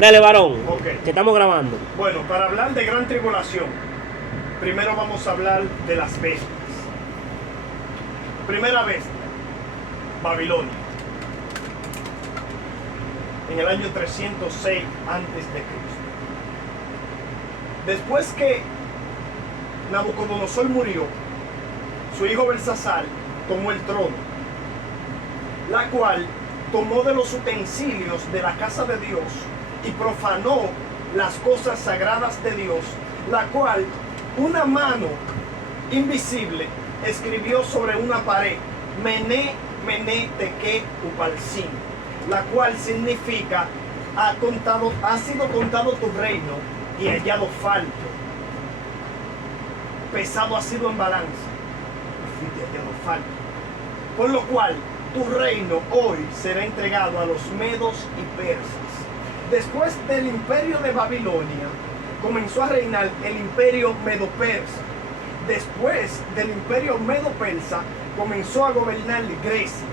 Dale, varón, Ok. que estamos grabando. Bueno, para hablar de gran tribulación, primero vamos a hablar de las bestias. Primera bestia, Babilonia. En el año 306 antes de Cristo. Después que Nabucodonosor murió, su hijo Belsasar tomó el trono, la cual tomó de los utensilios de la casa de Dios y profanó las cosas sagradas de Dios, la cual una mano invisible escribió sobre una pared, Mené, Mené, Tekel, Upalsin, la cual significa, ha sido contado tu reino y hallado falto, pesado ha sido en balanza, y fuiste hallado falto, por lo cual tu reino hoy será entregado a los medos y persas. Después del imperio de Babilonia, comenzó a reinar el imperio medo-persa. Después del imperio medo-persa, comenzó a gobernar Grecia.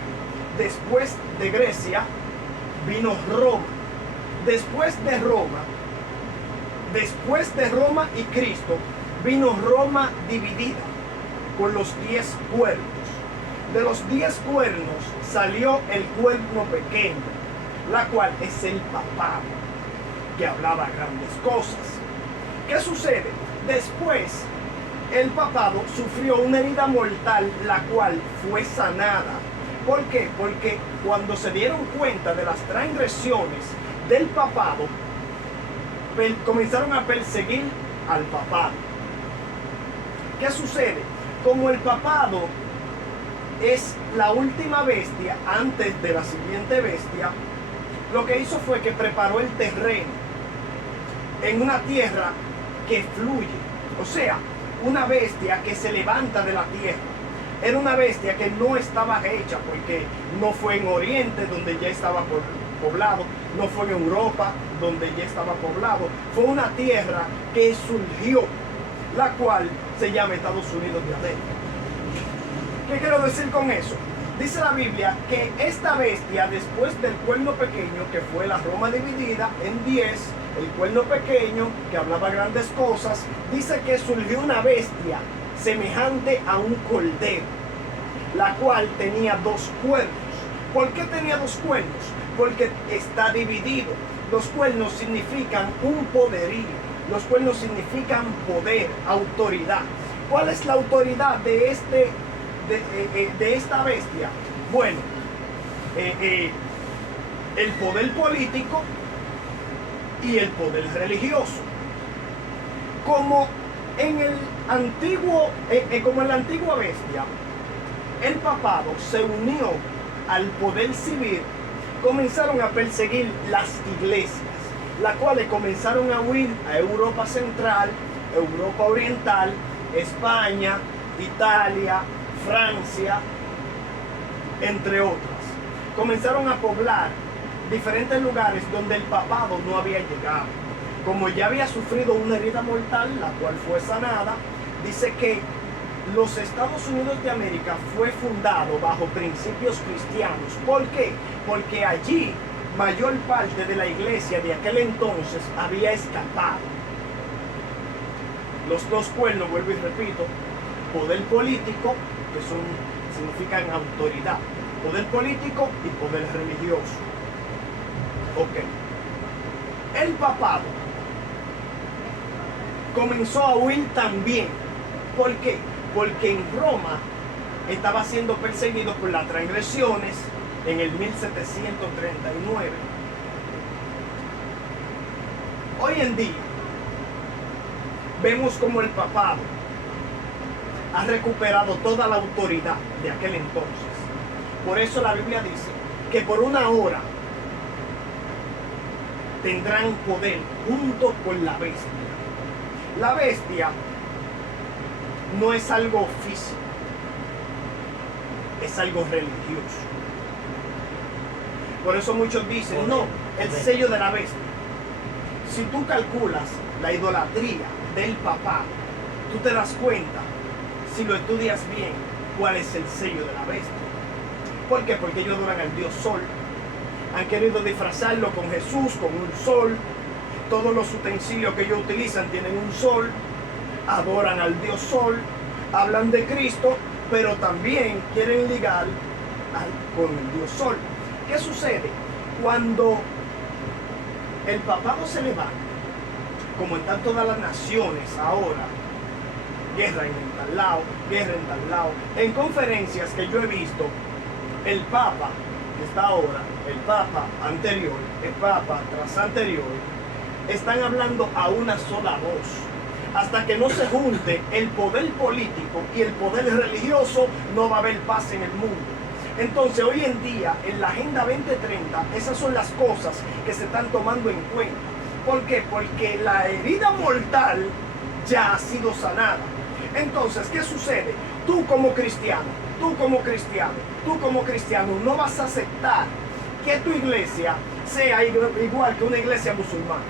Después de Grecia, vino Roma. Después de Roma y Cristo, vino Roma dividida con los 10 cuernos. De los 10 cuernos salió el cuerno pequeño, la cual es el papado, que hablaba grandes cosas. ¿Qué sucede? Después, el papado sufrió una herida mortal, la cual fue sanada. ¿Por qué? Porque cuando se dieron cuenta de las transgresiones del papado, comenzaron a perseguir al papado. ¿Qué sucede? Como el papado es la última bestia antes de la siguiente bestia, lo que hizo fue que preparó el terreno en una tierra que fluye, o sea, una bestia que se levanta de la tierra. Era una bestia que no estaba hecha, porque no fue en Oriente donde ya estaba poblado, no fue en Europa donde ya estaba poblado, fue una tierra que surgió, la cual se llama Estados Unidos de América. ¿Qué quiero decir con eso? Dice la Biblia que esta bestia, después del cuerno pequeño, que fue la Roma dividida en 10, el cuerno pequeño, que hablaba grandes cosas, dice que surgió una bestia semejante a un cordero, la cual tenía 2 cuernos. ¿Por qué tenía 2 cuernos? Porque está dividido. Los cuernos significan un poderío. Los cuernos significan poder, autoridad. ¿Cuál es la autoridad de esta bestia? Bueno, el poder político y el poder religioso. Como en la antigua bestia, el papado se unió al poder civil, comenzaron a perseguir las iglesias, las cuales comenzaron a huir a Europa Central, Europa Oriental, España, Italia, Francia, entre otras. Comenzaron a poblar diferentes lugares donde el papado no había llegado. Como ya había sufrido una herida mortal, la cual fue sanada, dice que los Estados Unidos de América fue fundado bajo principios cristianos. ¿Por qué? Porque allí mayor parte de la iglesia de aquel entonces había escapado. Los 2 cuernos, vuelvo y repito, poder político, que significan autoridad, poder político y poder religioso. Ok. El papado comenzó a huir también. ¿Por qué? Porque en Roma estaba siendo perseguido por las transgresiones en el 1739. Hoy en día vemos como el papado ha recuperado toda la autoridad de aquel entonces. Por eso la Biblia dice que por 1 hora tendrán poder junto con la bestia. La bestia no es algo físico, es algo religioso. Por eso muchos dicen, no, el sello de la bestia. Si tú calculas la idolatría del papado, tú te das cuenta, si lo estudias bien, cuál es el sello de la bestia. ¿Por qué? Porque ellos adoran al dios Sol. Han querido disfrazarlo con Jesús, con un sol, todos los utensilios que ellos utilizan tienen un sol, adoran al Dios Sol, hablan de Cristo, pero también quieren ligar con el Dios Sol. ¿Qué sucede? Cuando el papado se levanta, como están todas las naciones ahora, guerra en tal lado, guerra en tal lado, en conferencias que yo he visto, el Papa que está ahora, el Papa anterior, el Papa tras anterior, están hablando a una sola voz. Hasta que no se junte el poder político y el poder religioso, no va a haber paz en el mundo. Entonces, hoy en día, en la Agenda 2030, esas son las cosas que se están tomando en cuenta. ¿Por qué? Porque la herida mortal ya ha sido sanada. Entonces, ¿qué sucede? Tú como cristiano, no vas a aceptar que tu iglesia sea igual que una iglesia musulmana,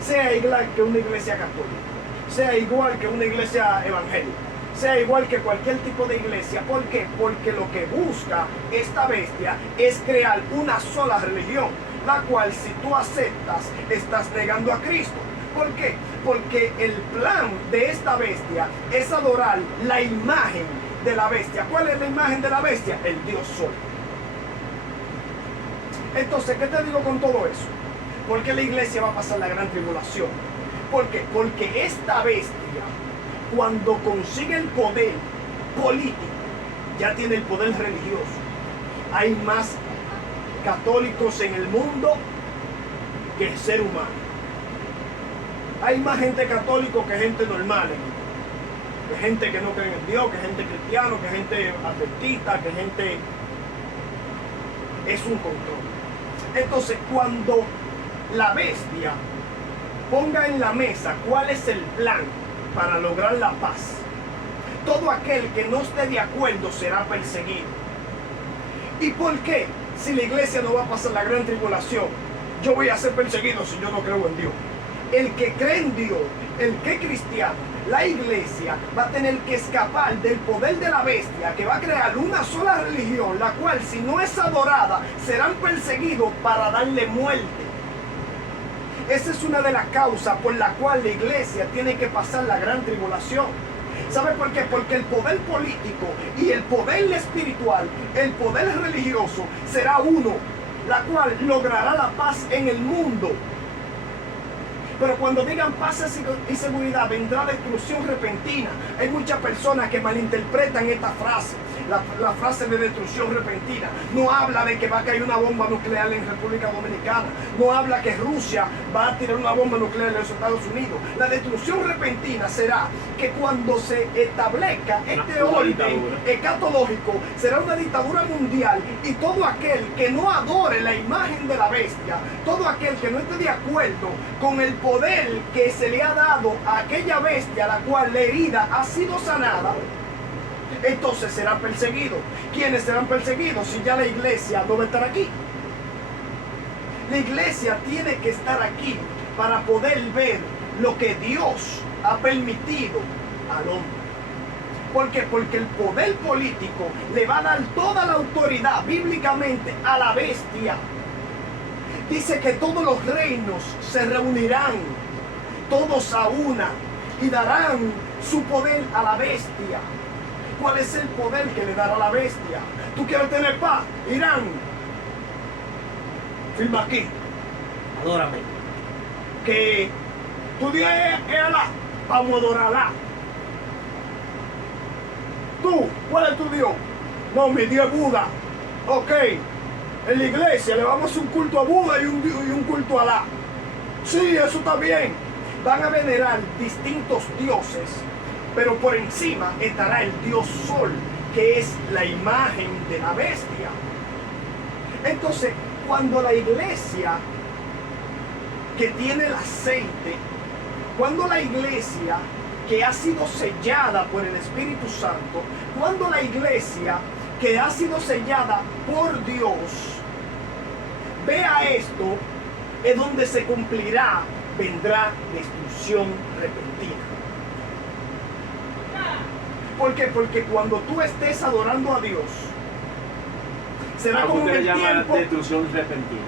sea igual que una iglesia católica, sea igual que una iglesia evangélica, sea igual que cualquier tipo de iglesia. ¿Por qué? Porque lo que busca esta bestia es crear una sola religión, la cual, si tú aceptas, estás negando a Cristo. ¿Por qué? Porque el plan de esta bestia es adorar la imagen de la bestia. ¿Cuál es la imagen de la bestia? El Dios Sol. Entonces, ¿qué te digo con todo eso? ¿Por qué la iglesia va a pasar la gran tribulación? ¿Por qué? Porque esta bestia, cuando consigue el poder político, ya tiene el poder religioso. Hay más católicos en el mundo que ser humano. Hay más gente católico que gente normal, que gente que no cree en Dios, que gente cristiana, que gente adventista, que gente... Es un control. Entonces, cuando la bestia ponga en la mesa cuál es el plan para lograr la paz, todo aquel que no esté de acuerdo será perseguido. ¿Y por qué? Si la iglesia no va a pasar la gran tribulación, yo voy a ser perseguido si yo no creo en Dios. El que cree en Dios, el que es cristiano, la iglesia va a tener que escapar del poder de la bestia, que va a crear una sola religión, la cual, si no es adorada, serán perseguidos para darle muerte. Esa es una de las causas por la cual la iglesia tiene que pasar la gran tribulación. ¿Sabe por qué? Porque el poder político y el poder espiritual, el poder religioso, será uno, la cual logrará la paz en el mundo. Pero cuando digan paz y seguridad, vendrá destrucción repentina. Hay muchas personas que malinterpretan esta frase. La frase de destrucción repentina no habla de que va a caer una bomba nuclear en República Dominicana. No habla que Rusia va a tirar una bomba nuclear en los Estados Unidos. La destrucción repentina será que cuando se establezca este orden escatológico, será una dictadura mundial, y todo aquel que no adore la imagen de la bestia, todo aquel que no esté de acuerdo con el poder que se le ha dado a aquella bestia, la cual la herida ha sido sanada, entonces serán perseguidos. ¿Quiénes serán perseguidos si ya la iglesia no va a estar aquí? La iglesia tiene que estar aquí para poder ver lo que Dios ha permitido al hombre. ¿Por qué? Porque el poder político le va a dar toda la autoridad bíblicamente a la bestia. Dice que todos los reinos se reunirán, todos a una, y darán su poder a la bestia. ¿Cuál es el poder que le dará la bestia? ¿Tú quieres tener paz? Irán, firma aquí, adórame. Que tu Dios es Alá, vamos a adorar a Alá. ¿Tú? ¿Cuál es tu Dios? No, mi Dios es Buda. Ok, en la iglesia le vamos a hacer un culto a Buda y un culto a Alá. Sí, eso está bien. Van a venerar distintos dioses, pero por encima estará el Dios Sol, que es la imagen de la bestia. Entonces, cuando la iglesia que tiene el aceite, cuando la iglesia que ha sido sellada por el Espíritu Santo, cuando la iglesia que ha sido sellada por Dios vea esto, es donde se cumplirá, vendrá destrucción repentina. ¿Por qué? Porque cuando tú estés adorando a Dios, será como en el tiempo... destrucción repentina.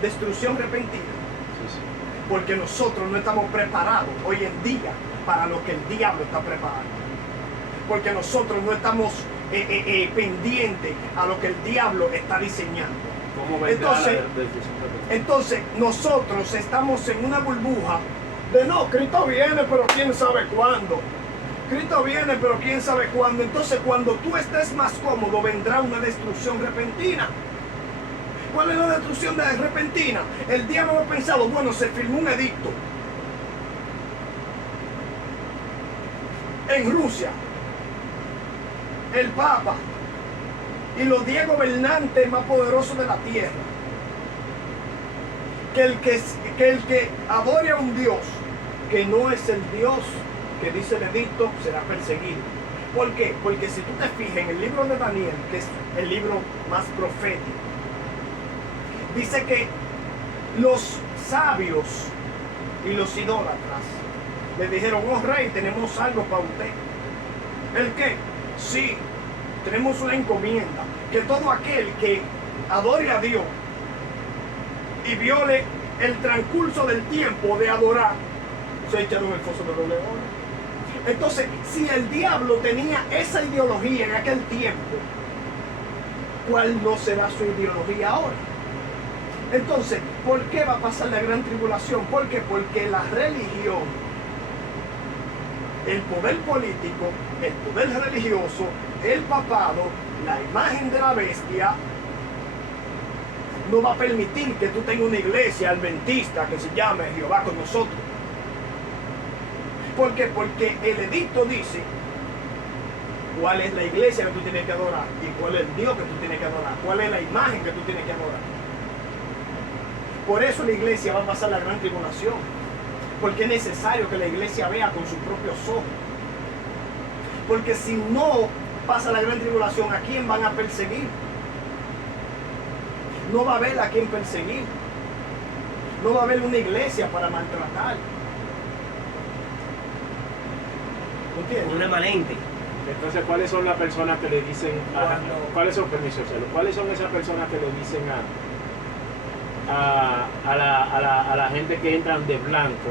Destrucción repentina. Sí, sí. Porque nosotros no estamos preparados hoy en día para lo que el diablo está preparando. Porque nosotros no estamos pendientes a lo que el diablo está diseñando. Entonces nosotros estamos en una burbuja de no, Cristo viene, pero quién sabe cuándo. Cristo viene, pero quién sabe cuándo. Entonces cuando tú estés más cómodo vendrá una destrucción repentina. ¿Cuál es la destrucción repentina? El diablo ha pensado, bueno, se firmó un edicto en Rusia, el Papa y los 10 gobernantes más poderosos de la tierra, que el que adore a un Dios que no es el Dios que dice el edicto será perseguido. ¿Por qué? Porque si tú te fijas en el libro de Daniel, que es el libro más profético, dice que los sabios y los idólatras le dijeron, oh rey, tenemos algo para usted. ¿El qué? Sí, tenemos una encomienda, que todo aquel que adore a Dios y viole el transcurso del tiempo de adorar, se echaron el foso de los leones. Entonces, si el diablo tenía esa ideología en aquel tiempo, ¿cuál no será su ideología ahora? Entonces, ¿por qué va a pasar la gran tribulación? ¿Por qué? Porque la religión, el poder político, el poder religioso, el papado, la imagen de la bestia, no va a permitir que tú tengas una iglesia adventista que se llame Jehová con nosotros. ¿Por qué? Porque el edicto dice cuál es la iglesia que tú tienes que adorar y cuál es el Dios que tú tienes que adorar, cuál es la imagen que tú tienes que adorar. Por eso la iglesia va a pasar la gran tribulación, porque es necesario que la iglesia vea con sus propios ojos. Porque si no pasa la gran tribulación, ¿a quién van a perseguir? No va a haber a quién perseguir. No va a haber una iglesia para maltratar. ¿Entiendes? Un remanente. Entonces, ¿cuáles son las personas que le dicen cuáles son, permiso, cuáles son esas personas que le dicen a la gente que entran de blanco